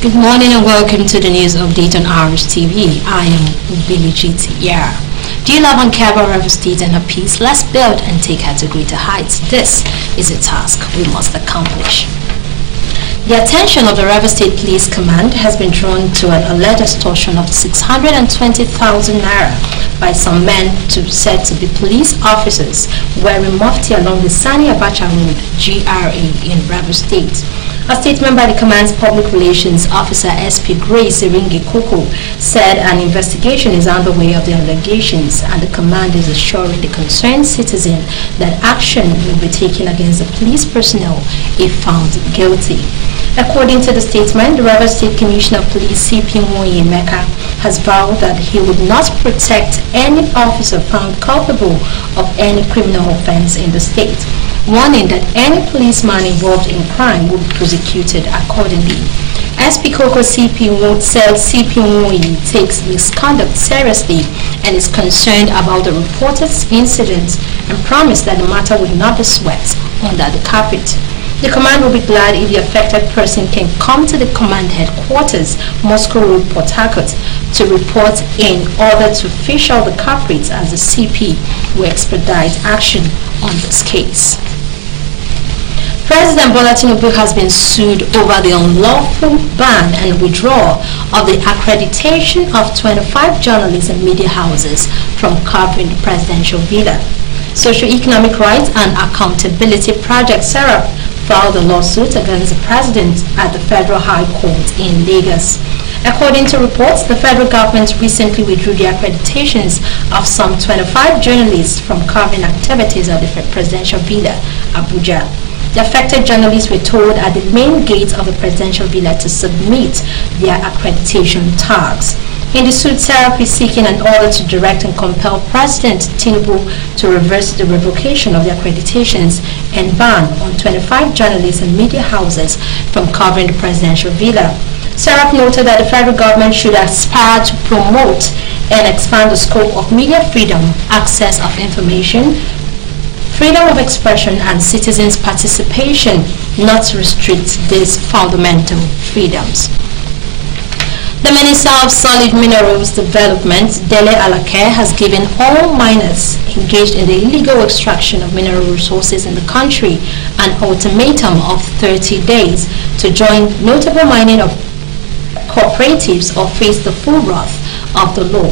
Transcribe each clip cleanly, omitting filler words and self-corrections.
Good morning and welcome to the news update on RSTV. I am Billy GTR. Do you love and care about River State and her peace? Let's build and take her to greater heights. This is a task we must accomplish. The attention of the River State Police Command has been drawn to an alleged extortion of 620,000 naira by some men said to be police officers wearing mufti along the Sani Abacha Road, GRA, in River State. A statement by the command's public relations officer, SP Grace Iringi Koko, said an investigation is underway of the allegations and the command is assuring the concerned citizen that action will be taken against the police personnel if found guilty. According to the statement, the River State Commissioner of Police CP Moyi Mecca has vowed that he would not protect any officer found culpable of any criminal offense in the state, warning that any policeman involved in crime will be prosecuted accordingly. SP Koko said CP Moyi takes misconduct seriously and is concerned about the reported incidents and promised that the matter will not be swept under the carpet. The command will be glad if the affected person can come to the command headquarters, Moscow Road, Port Harcourt, to report in order to fish out the culprits, as the CP will expedite action on this case. President Bola Tinubu has been sued over the unlawful ban and withdrawal of the accreditation of 25 journalists and media houses from covering the presidential villa. Socio-Economic Rights and Accountability Project (SERAP) filed a lawsuit against the president at the Federal High Court in Lagos. According to reports, the federal government recently withdrew the accreditations of some 25 journalists from covering activities at the presidential villa, Abuja. The affected journalists were told at the main gate of the presidential villa to submit their accreditation tags. In the suit, SERAP is seeking an order to direct and compel President Tinubu to reverse the revocation of the accreditations and ban on 25 journalists and media houses from covering the presidential villa. SERAP noted that the federal government should aspire to promote and expand the scope of media freedom, access of information, freedom of expression, and citizens' participation, not to restrict these fundamental freedoms. The Minister of Solid Minerals Development, Dele Alake, has given all miners engaged in the illegal extraction of mineral resources in the country an ultimatum of 30 days to join notable mining cooperatives or face the full wrath of the law.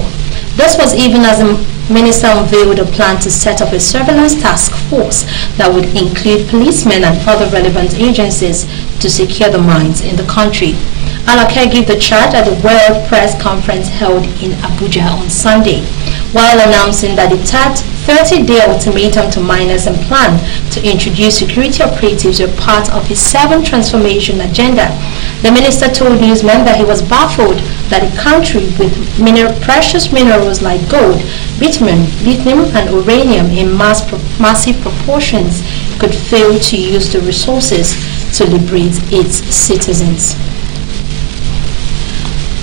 This was even as the minister unveiled a plan to set up a surveillance task force that would include policemen and other relevant agencies to secure the mines in the country. Alake gave the charge at the World Press Conference held in Abuja on Sunday, while announcing that it had 30-day ultimatum to miners and plan to introduce security operatives were part of his 7 transformation agenda. The minister told newsmen that he was baffled that a country with precious minerals like gold, bitumen, lithium, and uranium in massive proportions could fail to use the resources to liberate its citizens.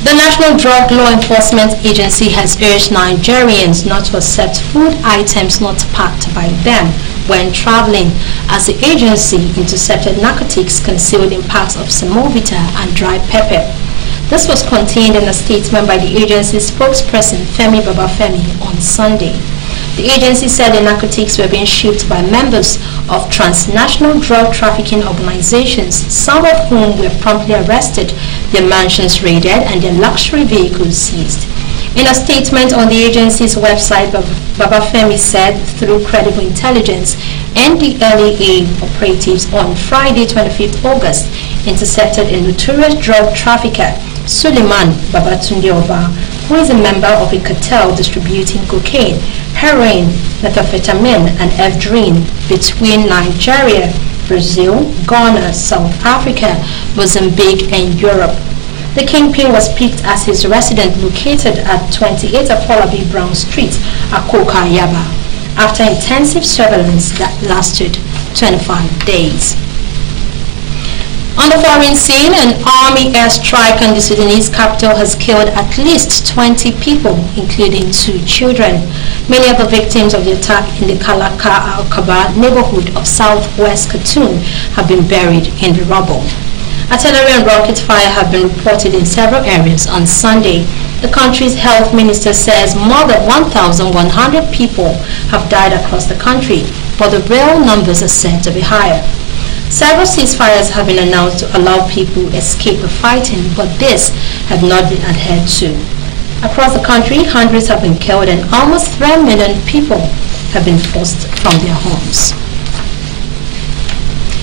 The National Drug Law Enforcement Agency has urged Nigerians not to accept food items not packed by them when traveling, as the agency intercepted narcotics concealed in packs of semovita and dry pepper. This was contained in a statement by the agency's spokesperson, Femi Babafemi, on Sunday. The agency said the narcotics were being shipped by members of transnational drug trafficking organizations, some of whom were promptly arrested, their mansions raided, and their luxury vehicles seized. In a statement on the agency's website, Babafemi said through credible intelligence, NDLEA operatives on Friday, 25th August, intercepted a notorious drug trafficker, Suleiman Babatunde Oba, who is a member of a cartel distributing cocaine, heroin, methamphetamine, and ephedrine between Nigeria, Brazil, Ghana, South Africa, Mozambique, and Europe. The kingpin was picked as his residence located at 28 Afolabi Brown Street, Akoka, Yaba, after intensive surveillance that lasted 25 days. On the foreign scene, an army airstrike on the Sudanese capital has killed at least 20 people, including 2 children. Many of the victims of the attack in the Kalaka Al-Kaba neighborhood of southwest Khartoum have been buried in the rubble. Artillery and rocket fire have been reported in several areas on Sunday. The country's health minister says more than 1,100 people have died across the country, but the real numbers are said to be higher. Several ceasefires have been announced to allow people to escape the fighting, but this have not been adhered to. Across the country, hundreds have been killed and almost 3 million people have been forced from their homes.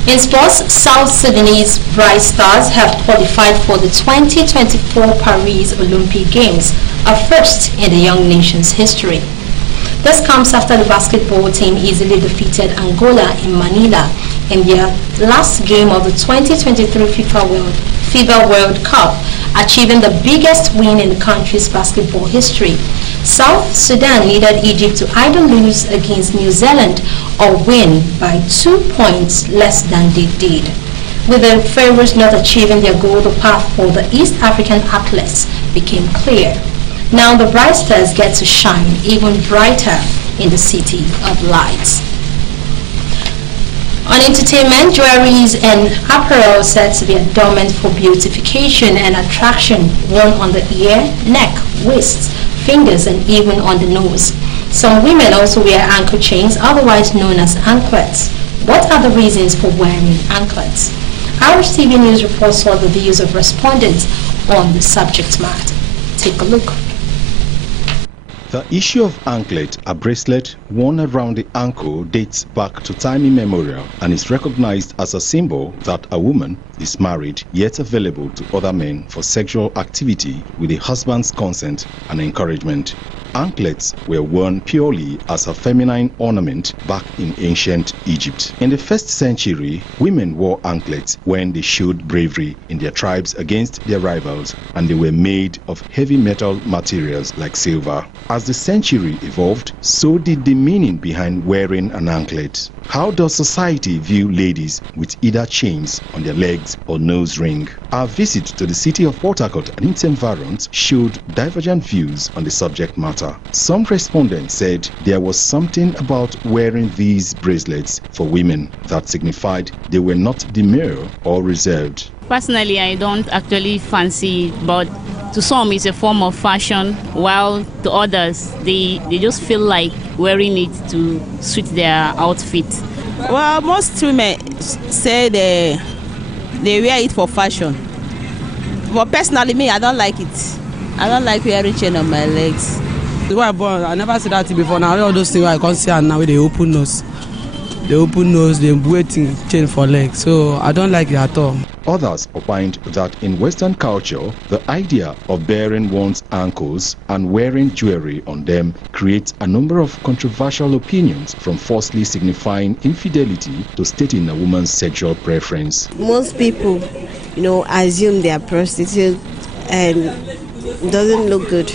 In sports, South Sudanese Bright Stars have qualified for the 2024 Paris Olympic Games, a first in the young nation's history. This comes after the basketball team easily defeated Angola in Manila in their last game of the 2023 FIBA World Cup, achieving the biggest win in the country's basketball history. South Sudan needed Egypt to either lose against New Zealand or win by 2 points less than they did. With the Pharaohs not achieving their goal, the path for the East African athletes became clear. Now the Bright Stars get to shine even brighter in the city of lights. On entertainment, jewelries and apparel said to be adornment for beautification and attraction worn on the ear, neck, waist, fingers, and even on the nose. Some women also wear ankle chains, otherwise known as anklets. What are the reasons for wearing anklets? RSTV News Report saw the views of respondents on the subject matter. Take a look. The issue of anklet, a bracelet worn around the ankle, dates back to time immemorial and is recognized as a symbol that a woman is married yet available to other men for sexual activity with the husband's consent and encouragement. Anklets were worn purely as a feminine ornament back in ancient Egypt. In the 1st century, women wore anklets when they showed bravery in their tribes against their rivals, and they were made of heavy metal materials like silver. As the century evolved, so did the meaning behind wearing an anklet. How does society view ladies with either chains on their legs or nose ring? Our visit to the city of Port Harcourt and its environs showed divergent views on the subject matter. Some respondents said there was something about wearing these bracelets for women that signified they were not demure or reserved. Personally, I don't actually fancy it, but to some it's a form of fashion, while to others they just feel like wearing it to suit their outfit. Well, most women say they wear it for fashion, but personally me, I don't like it. I don't like wearing chain on my legs. I never said that before. Now all those things I can't see, and now they open nose, they waiting chain for legs. So I don't like it at all. Others opined that in Western culture, the idea of bearing one's ankles and wearing jewelry on them creates a number of controversial opinions, from falsely signifying infidelity to stating a woman's sexual preference. Most people, assume they are prostitutes, and it doesn't look good.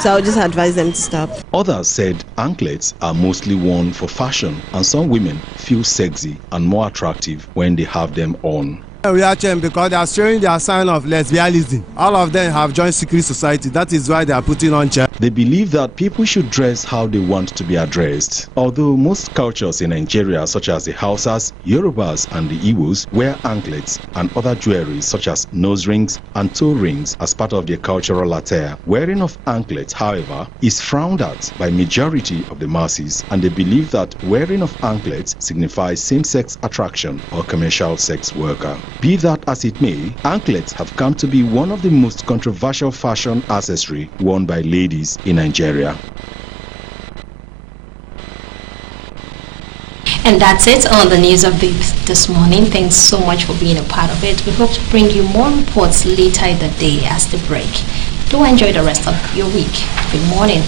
So I would just advise them to stop. Others said anklets are mostly worn for fashion, and some women feel sexy and more attractive when they have them on. We are changed because they are showing their sign of lesbianism. All of them have joined secret society. That is why they are putting on chain. They believe that people should dress how they want to be addressed. Although most cultures in Nigeria, such as the Hausas, Yorubas, and the Igbos, wear anklets and other jewelry such as nose rings and toe rings as part of their cultural attire. Wearing of anklets, however, is frowned at by majority of the masses, and they believe that wearing of anklets signifies same-sex attraction or commercial sex worker. Be that as it may, anklets have come to be one of the most controversial fashion accessory worn by ladies in Nigeria. And that's it on the news of this morning. Thanks so much for being a part of it. We hope to bring you more reports later in the day as they break. Do enjoy the rest of your week. Good morning.